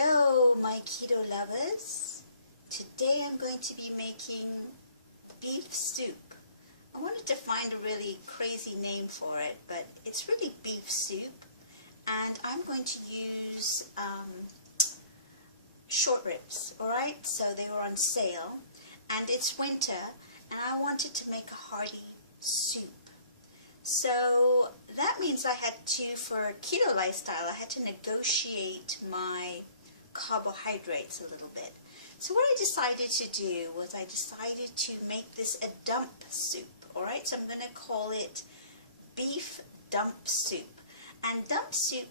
Hello, my keto lovers. Today I'm going to be making beef soup. I wanted to find a really crazy name for it, but it's really beef soup. And I'm going to use short ribs, alright? So they were on sale, and it's winter, and I wanted to make a hearty soup. So that means I had to, for keto lifestyle, I had to negotiate my carbohydrates a little bit. So what I decided to do was I decided to make this a dump soup, alright? So I'm going to call it beef dump soup. And dump soup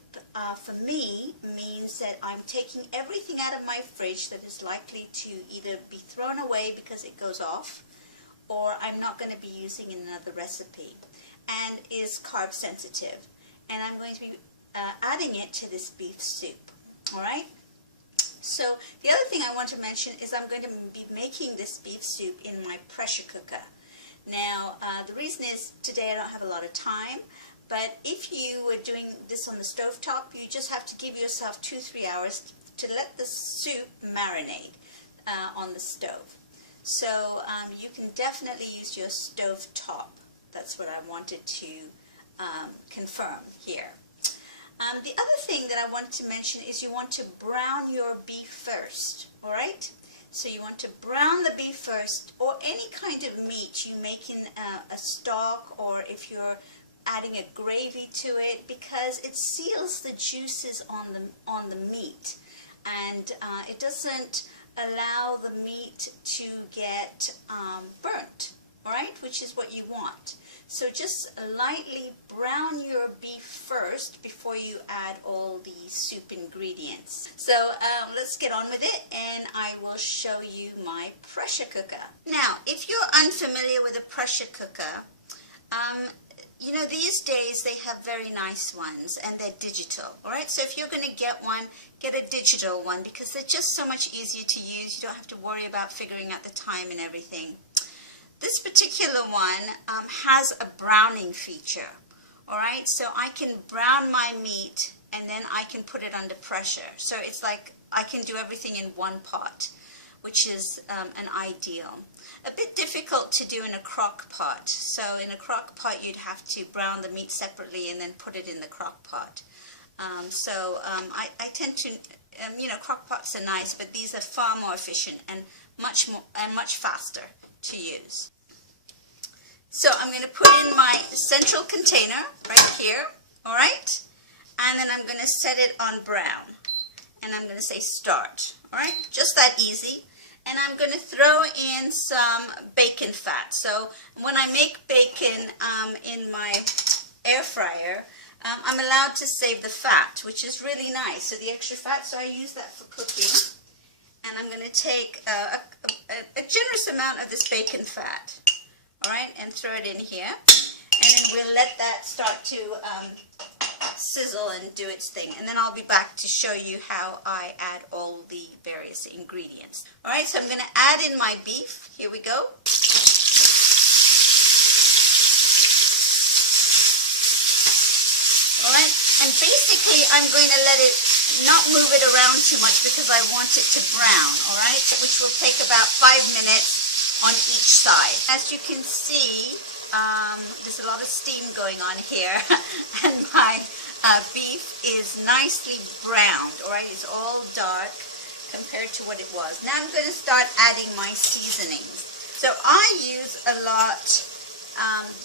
for me means that I'm taking everything out of my fridge that is likely to either be thrown away because it goes off, or I'm not going to be using in another recipe, and is carb sensitive. And I'm going to be adding it to this beef soup, alright? So the other thing I want to mention is I'm going to be making this beef soup in my pressure cooker. Now, the reason is today I don't have a lot of time, but if you were doing this on the stovetop, you just have to give yourself 2-3 hours to let the soup marinate on the stove. So you can definitely use your stove top. That's what I wanted to confirm here. The other thing that I wanted to mention is you want to brown your beef first, alright? So you want to brown the beef first, or any kind of meat you make in a stock, or if you're adding a gravy to it, because it seals the juices on the meat, and it doesn't allow the meat to get burnt, alright, which is what you want. So just lightly brown your beef first before you add all the soup ingredients. So let's get on with it, and I will show you my pressure cooker. Now, if you're unfamiliar with a pressure cooker, you know, these days they have very nice ones, and they're digital, alright? So if you're going to get one, get a digital one, because they're just so much easier to use. You don't have to worry about figuring out the time and everything. This particular one has a browning feature, alright? So I can brown my meat, and then I can put it under pressure. So it's like I can do everything in one pot, which is an ideal. A bit difficult to do in a crock pot. So in a crock pot you'd have to brown the meat separately and then put it in the crock pot. I tend to, you know, crock pots are nice, but these are far more efficient and much faster to use. So I'm going to put in my central container right here, alright? And then I'm going to set it on brown. And I'm going to say start, alright? Just that easy. And I'm going to throw in some bacon fat. So when I make bacon in my air fryer, I'm allowed to save the fat, which is really nice. So the extra fat, so I use that for cooking. And I'm going to take a generous amount of this bacon fat, all right, and throw it in here. And then we'll let that start to sizzle and do its thing. And then I'll be back to show you how I add all the various ingredients. All right, so I'm going to add in my beef. Here we go. All right, and basically I'm going to let it not move it around too much because I want it to brown, all right, which will take about 5 minutes on each side. As you can see, there's a lot of steam going on here, and my beef is nicely browned, all right, it's all dark compared to what it was. Now I'm going to start adding my seasonings. So I use a lot,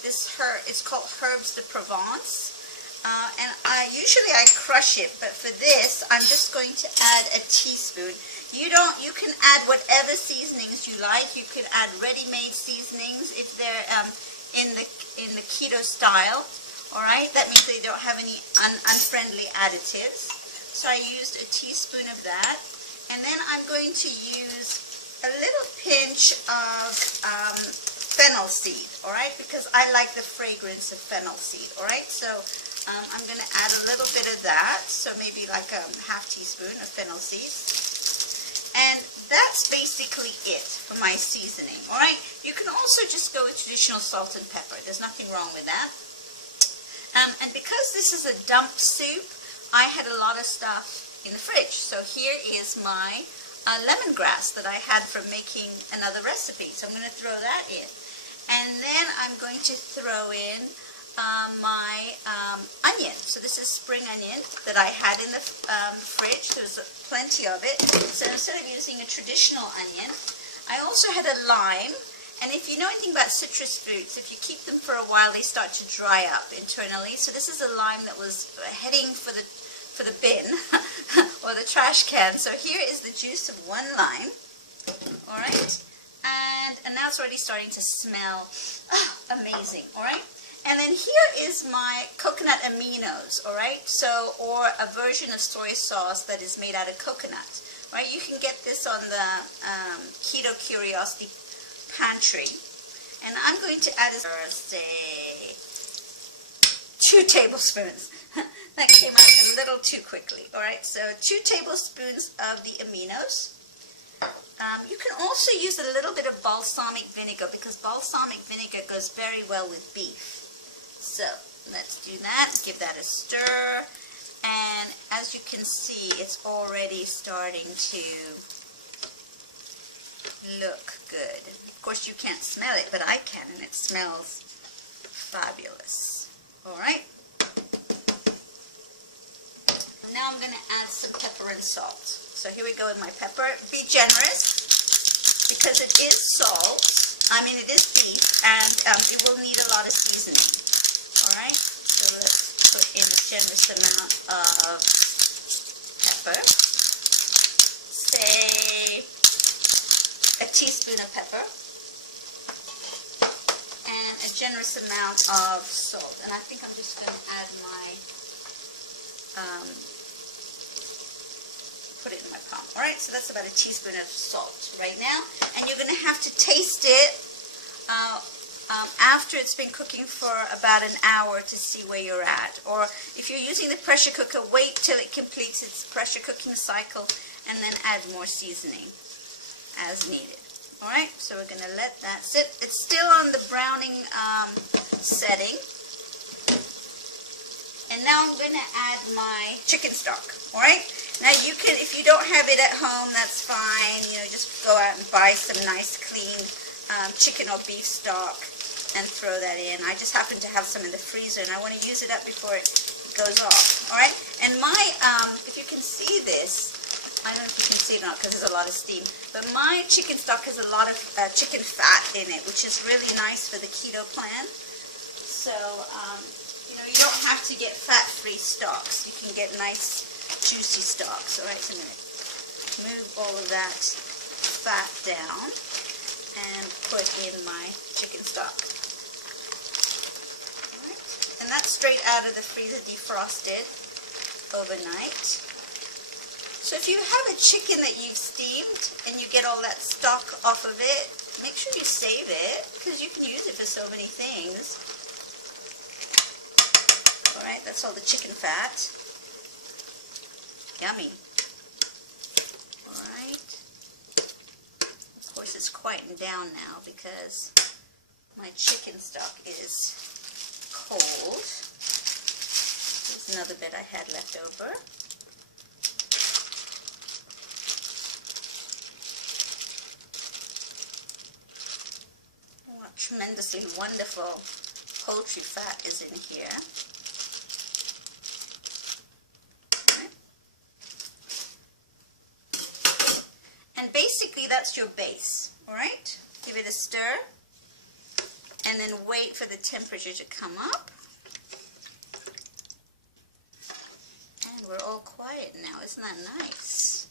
this herb, it's called herbs de Provence. And usually I crush it, but for this I'm just going to add a teaspoon. You can add whatever seasonings you like. You can add ready-made seasonings if they're in the keto style. All right, that means they don't have any unfriendly additives. So I used a teaspoon of that, and then I'm going to use a little pinch of fennel seed. All right, because I like the fragrance of fennel seed. All right, so I'm going to add a little bit of that, so maybe like a half teaspoon of fennel seeds. And that's basically it for my seasoning, all right? You can also just go with traditional salt and pepper. There's nothing wrong with that. And because this is a dump soup, I had a lot of stuff in the fridge. So here is my lemongrass that I had from making another recipe. So I'm going to throw that in. And then I'm going to throw in my onion. So this is spring onion that I had in the fridge. There was plenty of it. So instead of using a traditional onion, I also had a lime. And if you know anything about citrus fruits, if you keep them for a while, they start to dry up internally. So this is a lime that was heading for the bin or the trash can. So here is the juice of one lime. All right. And now it's already starting to smell amazing. All right. And then here is my coconut aminos. All right. So, or a version of soy sauce that is made out of coconut. All right. You can get this on the Keto Curiosity Pantry, and I'm going to add, say, 2 tablespoons. That came out a little too quickly. All right, so 2 tablespoons of the aminos. You can also use a little bit of balsamic vinegar because balsamic vinegar goes very well with beef. So let's do that. Give that a stir, and as you can see, it's already starting to look good. Of course, you can't smell it, but I can, and it smells fabulous. All right. Now I'm going to add some pepper and salt. So here we go with my pepper. Be generous because it is salt. I mean, it is beef, and it will need a lot of seasoning. All right. So let's put in a generous amount of pepper. Say a teaspoon of pepper. And a generous amount of salt. And I think I'm just going to add my, put it in my palm. All right, so that's about a teaspoon of salt right now. And you're going to have to taste it after it's been cooking for about an hour to see where you're at. Or if you're using the pressure cooker, wait till it completes its pressure cooking cycle and then add more seasoning as needed. All right, so we're going to let that sit. It's still on the browning setting. And now I'm going to add my chicken stock. All right, now you can, if you don't have it at home, that's fine. You know, just go out and buy some nice clean chicken or beef stock and throw that in. I just happen to have some in the freezer, and I want to use it up before it goes off. All right, and my, if you can see this, I don't know if you can see it or not because there's a lot of steam, but my chicken stock has a lot of chicken fat in it, which is really nice for the keto plan. So, you know, you don't have to get fat-free stocks. You can get nice, juicy stocks. All right, so I'm going to move all of that fat down and put in my chicken stock. All right, and that's straight out of the freezer, defrosted overnight. So if you have a chicken that you've steamed and you get all that stock off of it, make sure you save it because you can use it for so many things. All right, that's all the chicken fat. Yummy. All right. Of course, it's quieting down now because my chicken stock is cold. There's another bit I had left over. Tremendously wonderful poultry fat is in here. Okay. And basically that's your base, all right? Give it a stir and then wait for the temperature to come up. And we're all quiet now, isn't that nice?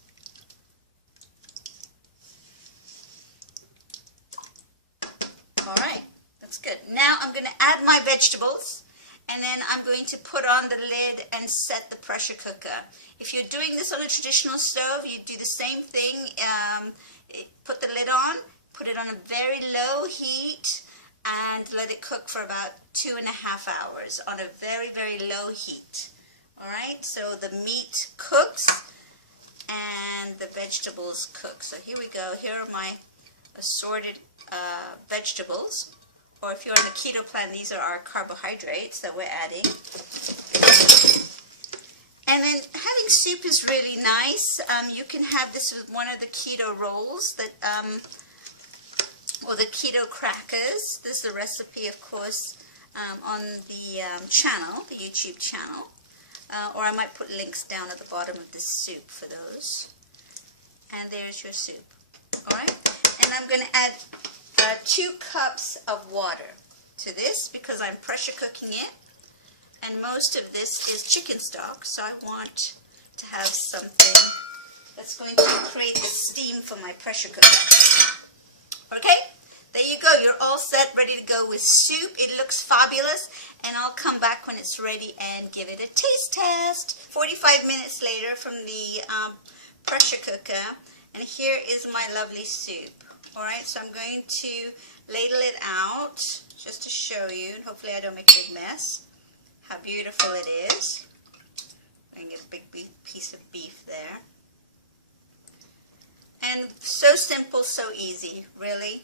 All right, that's good. Now I'm going to add my vegetables, and then I'm going to put on the lid and set the pressure cooker. If you're doing this on a traditional stove, you do the same thing. Put the lid on, put it on a very low heat, and let it cook for about 2.5 hours on a very, very low heat. All right, so the meat cooks and the vegetables cook. So here we go. Here are my assorted vegetables, or if you're on the keto plan, these are our carbohydrates that we're adding. And then, having soup is really nice. You can have this with one of the keto rolls that, or the keto crackers. This is the recipe, of course, on the channel, the YouTube channel. Or I might put links down at the bottom of this soup for those. And there's your soup. Alright? And I'm going to add 2 cups of water to this because I'm pressure cooking it. And most of this is chicken stock, so I want to have something that's going to create the steam for my pressure cooker. Okay? There you go. You're all set, ready to go with soup. It looks fabulous, and I'll come back when it's ready and give it a taste test. 45 minutes later from the pressure cooker, and here is my lovely soup. Alright, so I'm going to ladle it out just to show you, and hopefully I don't make a big mess, how beautiful it is. I'm going to get a big piece of beef there. And so simple, so easy, really.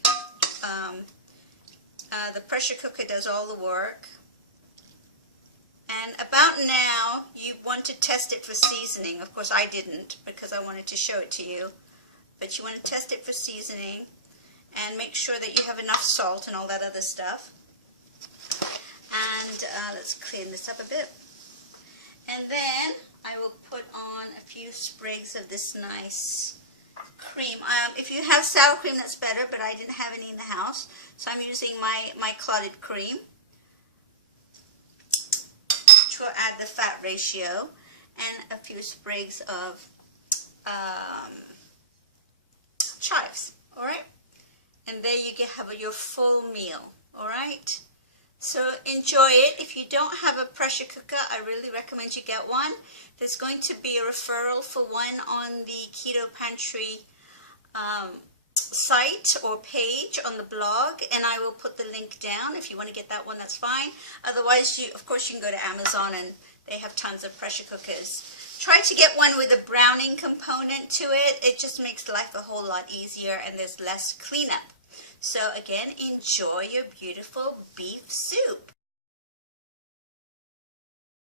The pressure cooker does all the work. And about now, you want to test it for seasoning. Of course, I didn't because I wanted to show it to you. But you want to test it for seasoning and make sure that you have enough salt and all that other stuff. And let's clean this up a bit. And then I will put on a few sprigs of this nice cream. If you have sour cream, that's better, but I didn't have any in the house, so I'm using my clotted cream, which will add the fat ratio, and a few sprigs of chives. All right, and there you have your full meal. All right. So enjoy it. If you don't have a pressure cooker, I really recommend you get one. There's going to be a referral for one on the Keto Pantry site or page on the blog, and I will put the link down. If you want to get that one, that's fine. Otherwise, of course, you can go to Amazon, and they have tons of pressure cookers. Try to get one with a browning component to it. It just makes life a whole lot easier, and there's less cleanup. So again, enjoy your beautiful beef soup.